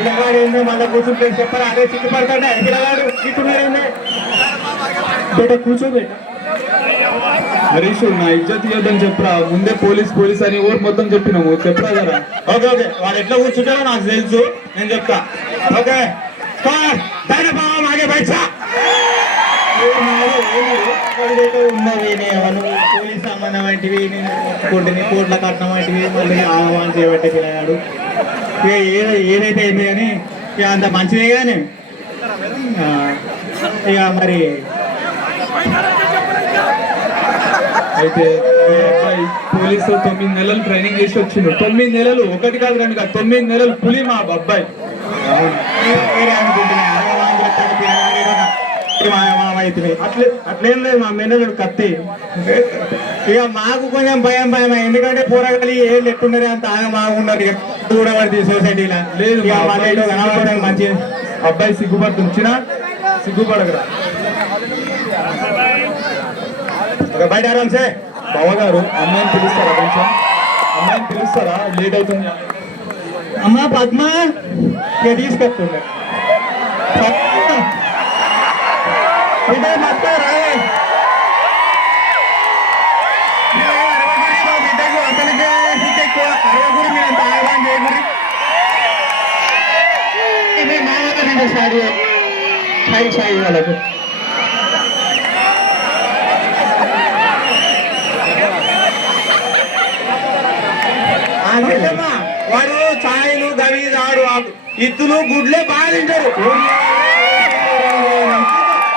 పిల్లగాడు ఏందో మళ్ళీ కూర్చుంటే చెప్పాలి అదే సిగ్గుపడతాడే పిల్లగాడు ఇట్టున్నారేందే బేట కూర్చోబెట్ట హరీష్ నా ఇజ్జత్ ఇవ్వద్దని చెప్పరా ముందే పోలీస్ పోలీస్ అని ఊరు మొత్తం చెప్పినాము చెప్పరా కదా. ఓకే ఓకే వాడు ఎట్లా కూర్చుంటారో నాకు తెలుసు నేను చెప్తా. ఓకే మాగే బయట ఉన్నవి పోలీస్ సంబంధం వంటివి నేను కొట్టిని కోట్ల కట్నం వంటివి మళ్ళీ ఆహ్వానం చేయబట్టే పిల్లగాడు ఇక ఏదైతే అయింది కానీ ఇక అంత మంచిదే కానీ ఇక మరి అయితే పోలీసు 9 నెలలు ట్రైనింగ్ చేసి వచ్చిండు. 9 నెలలు ఒకటి కాదు రెండు కాదు 9 నెలలు పులి మా అబ్బాయి. అట్లేం లేదు మా మేనేజర్ కత్తి. ఇక మాకు కొంచెం భయం భయం ఎందుకంటే పూరగాలి ఏళ్ళు ఎట్టున్నారు అంత ఆగమాగున్నారు ఇక చూడబడి సొసైటీలో లేదు కనబడడానికి మంచి అబ్బాయి సిగ్గుపడుతుంచినా సిగ్గుపడగరా బయట ఆరాంసే. బావగారు అమ్మాయిని పిలుస్తారా కొంచెం అమ్మాయిని పిలుస్తారా లేట్ అవుతుంది. అమ్మా పద్మ ఇక తీసుకొస్తుండే వాళ్ళకు వాడు ఛాయలు గవి ఆడు ఇత్తులు గుడ్లే బాగా తింటారు.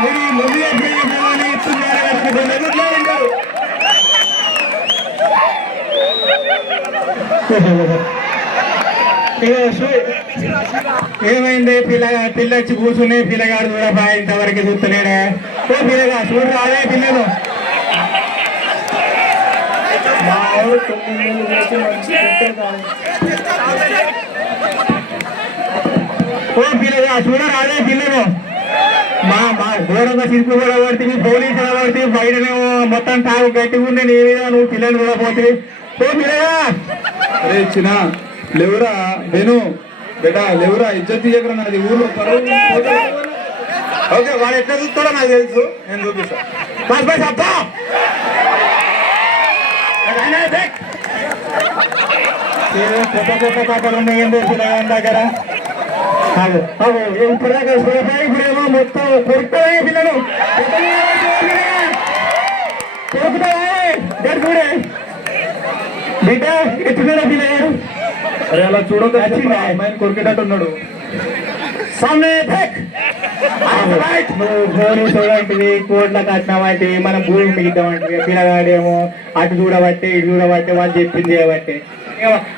మీరు ఈ ముందు గుడ్లే తింటారు. ఏమైంది పిల్ల వచ్చి కూర్చుని పిల్లగాడు కూడా బాగా ఇంతవరకు చూస్తలేడే. ఓ పిల్లగా చూడు రాదే పిల్లలు మా ఆవిడ 9 నెలలు చేసి మంచి ఓ పిల్లగా చూడ రాదే పిల్లలు మా ఘోరంగా సిరుకు కూడా పడుతుంది పోలీసులు పడుతుంది బయటనేమో మొత్తం తాగు గట్టిగా ఉండే నీ మీద నువ్వు పిల్లలు కూడా పోతుంది. ఓ పిల్లగా అరే చిన్న లేవురా వెను బేటా లేవురా ఇజ్జత్ ఇయ్యకరా నాది ఊళ్ళో ఓకే వాడు ఎట్లా చూస్తాడో నాకు తెలుసు నేను చూపిస్తాను. బస్ బస్ అబ్బా కొత్త పాటలు ఉన్నాయండి పిల్లగాని దగ్గర. ఇప్పుడు ఇప్పుడేమో మొత్తం కొడుకుతాయే పిల్లలు కొడుకుతాయే బిడ్డ ఎత్తున్నాడా పిల్లగాడు. అరే అలా చూడక అమ్మాయిని కొరికేటట్టున్నాడు. నువ్వు భూమి చూడంటివి కోట్ల కట్నం వంటివి మనం భూమి మిగిద్దామంటివి పిల్లగాడేమో అటు చూడబట్టే ఇటు చూడబట్టే వాళ్ళు చెప్పింది చేయబట్టే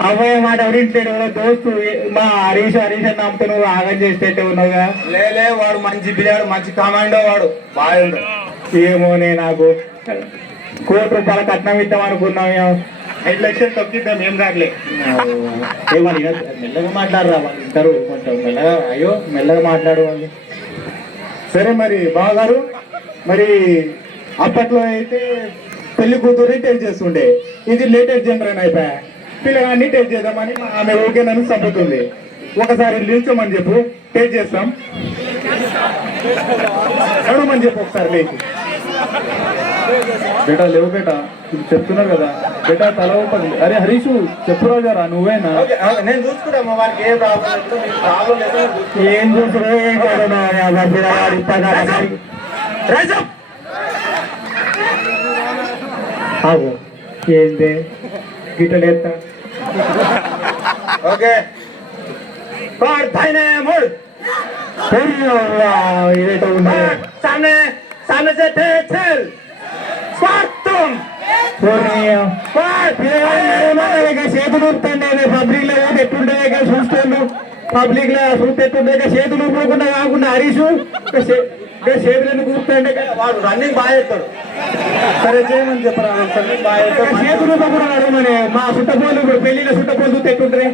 అవ్వయ్య మాట ఎవరింటాడు దోస్తు మా హరీష్ అని నమ్ముతూ నువ్వు ఆగం చేసేట్టే ఉన్నావుగా. లే వాడు మంచి పిల్లాడు మంచి కమాండో వాడు బాగుండు. ఏమోనే నాకు ₹1,00,000 కట్నం ఇద్దాం అనుకున్నాం 5 లక్షలు తొక్కిద్దాం ఏం రాట్లే. ఏమని మెల్లగా మాట్లాడరా వాళ్ళు ఇంటారు కొంచెం మెల్లగా అయ్యో మెల్లగా మాట్లాడు వాళ్ళు. సరే మరి బావగారు మరి అప్పట్లో అయితే పెళ్లి కూతుర్ని టెస్ట్ చేస్తుండే ఇది లేటెస్ట్ జనరేషన్ అయిపోయా పిల్లగాన్ని టెస్ట్ చేద్దామని ఆమె ఓకే నన్ను చంపుతుంది. ఒకసారి నిల్చోమని చెప్పు టెస్ట్ చేస్తాం నడవమని చెప్పు ఒకసారి లేచి. బేటా లేవు బేటా చెప్తున్నారు కదా బేటా తల ఊపది. అరే హరీషు చెప్పురా జరా నువ్వేనా. నేను చూసుకుంటాము వారికి ఏం ప్రాబ్లం ఏం చూసుకున్నా ఏంటి గిట్టలు ఎత్తా. ఓకే ఇదేటో ఉన్నా సామనే సామనే చేతులు ఊపుతుండే పబ్లిక్ లో ఎట్టుండే చూస్తుండు పబ్లిక్ లో చూస్తే ఎట్టుండే చేతులు ఊపుకుండా కాకుండా హరీషు చేతులు ఎందుకు ఊపుతుండే వాడు రన్నింగ్ బాగా చేస్తాడు. సరే చేయమని చెప్పరా చేతులు కూడా నడవమని మా చుట్టపోలు ఇప్పుడు పెళ్లిలో చుట్టపోలు చూస్తే ఎట్టుంటాయి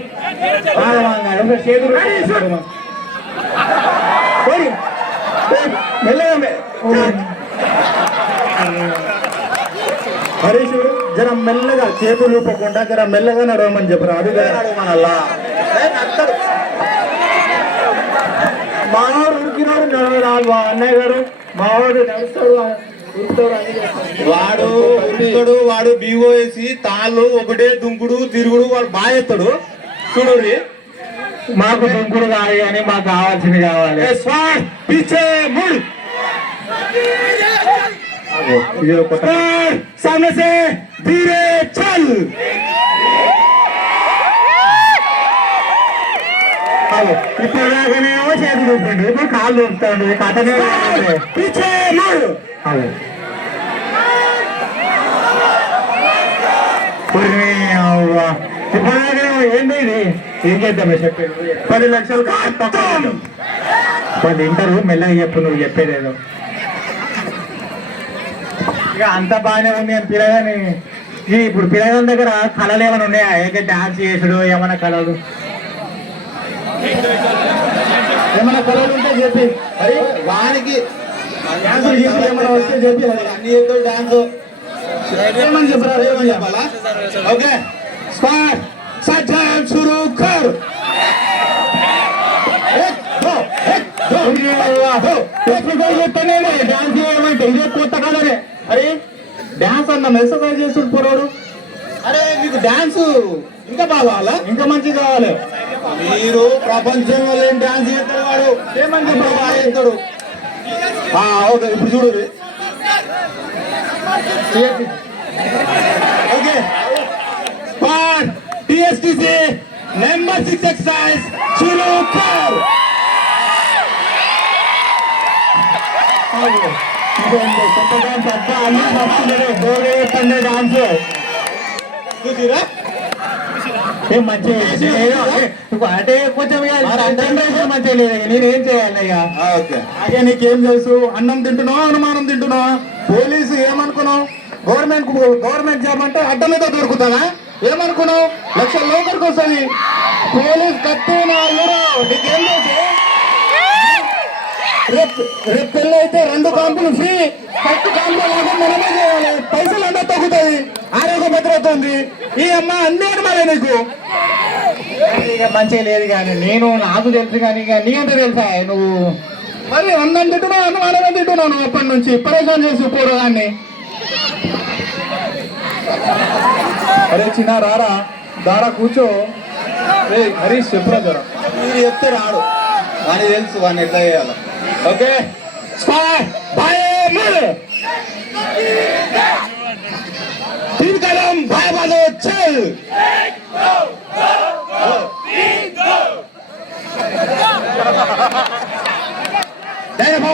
బాగా చేతులు మెల్లగా హరీష్ జర మెల్లగా చేతులు ఊపకుండా జర మెల్లగా నడవమని చెప్పరా అది నడవమనల్లా మావాడు ఉరికినాడు నడవరాలు అన్నయ్య గారు, మావాడు నడుస్తాడు ఉరుకుతాడు అన్ని చేస్తాడు. వాడు ఉరుకుతాడు, వాడు బిఓసి తాళ్ళు ఒకటే దుంకుడు తిరుగుడు, వాడు బాగా ఎత్తాడు చూడు. మాకు దుంకుడు కాదు కానీ మాకు కావాల్సింది కావాలి. పిచ్చే మూడు सामने से धीरे चल. ఇప్పుడు దాకానేమో చేతులు చూపండి, ఇప్పుడు కాళ్ళు చూపుతాడు, కథనే పిచ్చే మూడు. ఇప్పుడు దాకానేమో ఏంటి ఇది, ఏం చేద్దాం చెప్పేది. 10 లక్షలు కాదు, వాళ్ళు ఇంటారు. మెల్లగా చెప్పు, నువ్వు చెప్పేదేదో. ఇక అంత బాగానే ఉంది అని పిల్లగాని. ఇప్పుడు పిల్లగాల దగ్గర కళలు ఏమైనా ఉన్నాయా? ఏక డాన్స్ చేసుడు ఏమైనా కళలు, ఏమైనా కళలు ఉంటే చెప్పి. అరే వానికి డాన్స్ ఏమైనా వస్తే చెప్పి. అన్ని చెప్తాడు డాన్స్ ఏమని చెప్పాలా? ఓకే స్టార్ట్ సజ్జన్ షురూ కర్. డాన్స్ చేయమంటే ఇదే కొత్త కలరే. అరే డాన్స్ అన్నాం, ఎక్సర్సైజ్ చేస్తుడు పొరవాడు. అరే మీకు డాన్స్ ఇంకా బాగా కావాలా? ఇంకా మంచిగా కావాలి. మీరు ప్రపంచంలో ఏం డాన్స్ చేస్తాడు వాడు, ఏమని ఇప్పుడు చెప్పాలి? బాగా చేస్తాడు. ఓకే ఇప్పుడు చూడు. ఓకే స్టార్ట్ టీఎస్టీసీ నెంబర్ 6 ఎక్సర్సైజ్ షురూ కర్. కొత్త డాన్స్ అబ్బా అన్ని వస్తుంది. డాన్స్ చూసిరా ఏం మంచిగా అంటే కొంచెం జనరేషన్ మంచిగా లేదు. నేనేం చేయాలి ఇక? ఓకే అదే నీకేం తెలుసు? అన్నం తింటున్నావా, అనుమానం తింటున్నావా? పోలీసు ఏమనుకున్నావు? గవర్నమెంట్ జాబ్ అంటే అడ్డ మీద దొరుకుతుందా? ఏమనుకున్నావు? లక్షల లోకరికి వస్తుంది. పోలీస్ కత్తి నీకేం తెలుసు? రేపు పెళ్ళి అయితే 2 కాంపులు ఫ్రీ. ఫస్ట్ కాంపు లాగా మనమే చేయాలి. పైసలు అన్నా తగ్గుతాయి, ఆరోగ్య భద్రత ఉంది. ఈ అమ్మ అన్ని అనుమానం నీకు. ఇక మంచిగా లేదు కానీ నేను నాకు తెలుసు కానీ ఇక నీ అంటే తెలుసా నువ్వు? మరి అన్నం తింటున్నావు, అనుమానమే తింటున్నావు నువ్వు అప్పటి నుంచి. పరేషాన్ చేసి పూర్వగాన్ని. అరే చిన్న రారా, దారా కూర్చో. రే హరీష్ చెప్పురా జరా. మీరు చెప్తే రాడు, వాడిని తెలుసు వాడిని ఎట్లా చేయాలి. Okay start. तीन कदम भाई बाजो चल.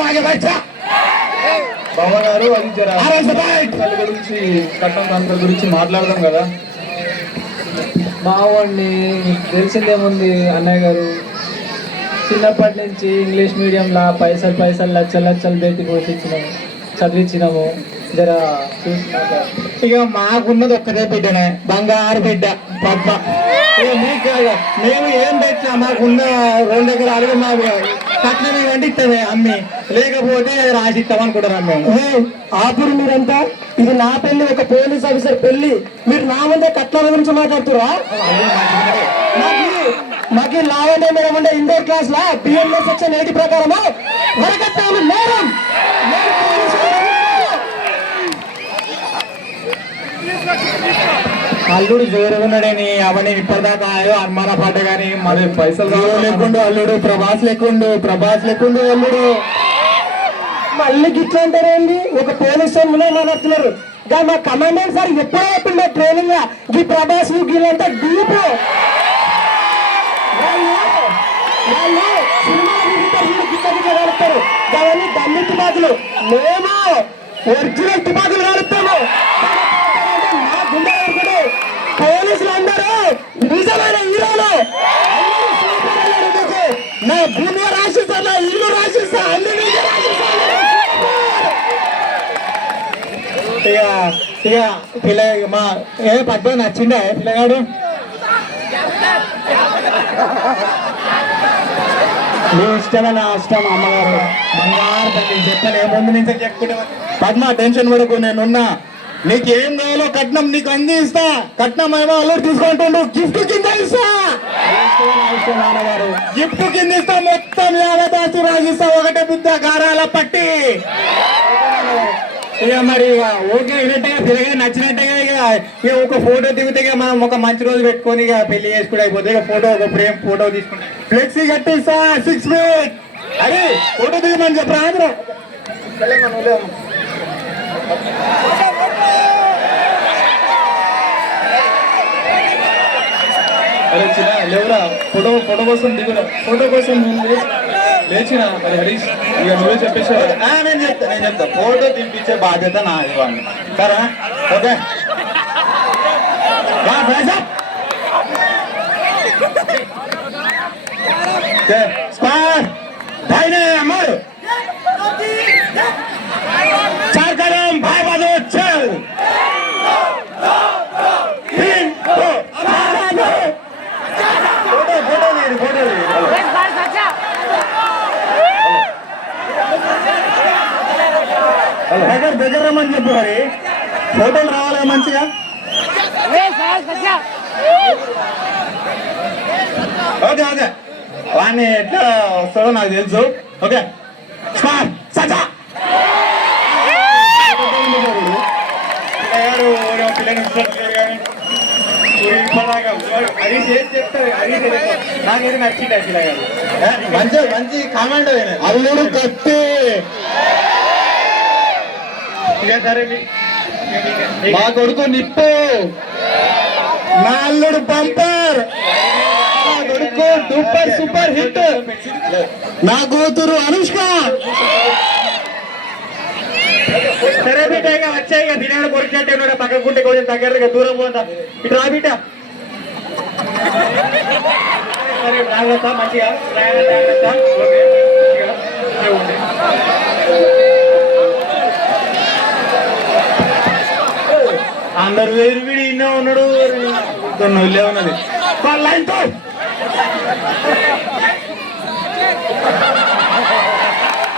आगे बैठा బావగారు అది జరా आराम से बैठ. వాళ్ళ గురించి కట్టం తంత్ర గురించి మాట్లాడదాం కదా. మా వాడిని తెలిసిందేముంది అన్నయ్య గారు, చిన్నప్పటి నుంచి ఇంగ్లీష్ మీడియంలో పైసలు లక్షలు పెట్టి పోషించినాము, చదివించినాము. జర ఇక మాకున్నది ఒక్కదే బిడ్డనే, బంగారు బిడ్డ పద్మ. ఇక మీకు కాదు, మేము ఏం పెట్టినా మాకున్న 2 ఎకరాలు మాకు కట్నం ఏమంటే ఇస్తామే అమ్మి, లేకపోతే రాసిస్తాం అనుకుంటారా మేము. ఆపురు మీరంతా, ఇది నా పెళ్లి, ఒక పోలీస్ ఆఫీసర్ పెళ్లి. మీరు నా ముందే కట్నాల గురించి మాట్లాడుతురా? మాకు లావంటే మేడం ఉండే ఇండోర్ క్లాస్ లా బిఎంఎస్ సెక్షన్ 80 ప్రకారము వరకట్నాలు నేరం. అల్లుడు జోరుగున్నాడని అవన్నీ ఇప్పటిదాకా అనుమాన పడ్డ కానీ మరి పైసలు లేకుండు అల్లుడు, ప్రభాస్ లేకుండు అల్లుడు. మళ్ళీ గిట్లా అంటారేంటి? ఒక పోలీస్ స్టేషన్ మాట్లాడుతున్నారు. మా కమాండెంట్ సార్ ఎప్పుడో చెప్పిండే ట్రైనింగ్ లా, ఈ ప్రభాస్ వీళ్ళంతా డీప్ సినిమాలు దాన్ని దమ్మి తుపాకులు, మేము ఒరిజినల్ తుపాకులు కాలుస్తాము. మా గుండెలు పోలీసులు అందరూ నిజమైన హీరోలు. నా భూమి రాసిస్తా, నా ఇల్లు రాసిస్తా, అన్ని ఇక పిల్ల మా ఏ పద్మ నచ్చిండే పిల్లగాడు. నీ ఇష్టమే నా ఇష్టం. అమ్మగారు బంగారు తల్లి చెప్పలే ముందు నుంచి చెప్పుకుంటే. పద్మ టెన్షన్ పడకు, నేనున్నా. నీకేం కావాలో కట్నం నీకు అందిస్తా. కట్నం ఏమో అల్లుడు తీసుకుంటుండు, గిఫ్ట్ కింద ఇస్తా. నాన్నగారు గిఫ్ట్ కింద ఇస్తా, మొత్తం యావదాస్తు రాసిస్తా, ఒకటే బుద్ధ గారాల పట్టి. ఇక మరి ఇక ఓకే అయినట్టుగా పిల్లగా నచ్చినట్టుగా ఇక ఒక ఫోటో దిగితే ఇక మనం ఒక మంచి రోజు పెట్టుకొని ఇక పెళ్లి చేసుకుంటే అయిపోతుంది. ఇక ఫోటో ఒక ఫ్రేమ్ ఫోటో తీసుకుంటాం, ఫ్లెక్సీ కట్టిస్తా 6 feet. అరే ఫోటో దిగమని చెప్పరా అందరూ. అరే చిన్న లేవురా, ఫోటో కోసం దిగురా, ఫోటో కోసం లేచిన. అరే హరీష్ ఇక నువ్వే చెప్పేసావు. నేను చెప్తా ఫోటో దింపించే బాధ్యత నా ఇవ్వండి సరే. ఓకే अमर 4 कदम भाई बाजू चल 3 2 फोटो దగ్గర రమ్మని చెప్పు మరి ఫోటోలు రావాలి మంచిగా. ఓకే ఓకే వాడిని ఎట్లా వస్తాడో నాకు తెలుసు. ఓకే నాకైతే నచ్చింది పిల్లగాడు. మంచి మంచి కామెంట్ అల్లుడు కత్తి. సరే మా కొడుకు నిప్పు, నా అల్లుడు బంపర్, కొడుకు సూపర్ సూపర్ హిట్, నా కూతురు అనుష్క. సరే బిడ్డ ఇక వచ్చాయి, ఇక బిర్యానీ పొరిచినట్టే ఉన్నాడు, పక్కకుంటే కొంచెం దగ్గరగా దూరం పోతా. ఇటు రా బిడ్డ. సరే జాగ్రత్త, మంచిగా జాగ్రత్త. ఓకే అందరు వేరు విడి ఇన్నే ఉన్నాడు, ఉన్నది లైన్ తో